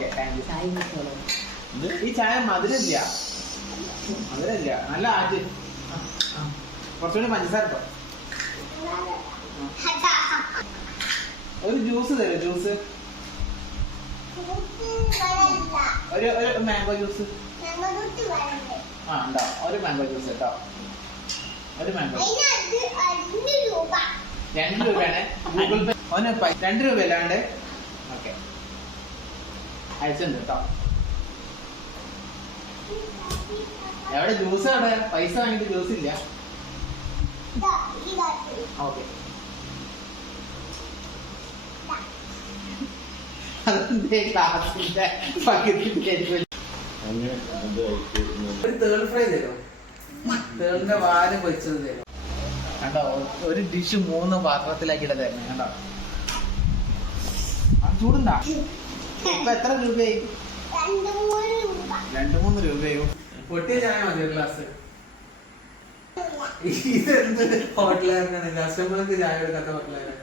Okay thank you. ഈ ചായ മധുരമില്ല, നല്ല ആറ്റ്. കുറച്ചുകൂടി പഞ്ചസാര കേട്ടോ. ഒരു ജ്യൂസ് തരും, ജ്യൂസ് ഒരു മാംഗോ ജ്യൂസ്. ആ ഉണ്ടോ, ഒരു മാംഗോ ജ്യൂസ് കേട്ടോ. ഒരു മാംഗോ 2 രൂപയാണ് ഗൂഗിൾ പേ. 2 രൂപ അല്ലാണ്ട്. ഓക്കെ അയച്ചിട്ടുണ്ട് കേട്ടോ. എവിടെ ജ്യൂസ്? അവിടെ പൈസ വാങ്ങിട്ട് ജ്യൂസ് ഇല്ല. ഓക്കെ ക്ലാസിന്റെ ഒരു തേൾ ഫ്രൈ തരും, തേളിന്റെ വാല് പൊരിച്ചത് തരും കണ്ടോ. ഒരു ഡിഷ് 3 പാത്രത്തിലാക്കിയിട്ട് തരണം കണ്ടോ. ചൂടുണ്ടാ? ഇപ്പൊ എത്ര രൂപയായി? 2-3 രൂപയോ? പൊട്ടിയ ചായ മതി ഒരു ഗ്ലാസ്. ഇതെന്ത് ഹോട്ടലുകാരനാണ്, കസ്റ്റമർക്ക് ചായ എടുക്കാത്ത ഹോട്ടലുകാരൻ.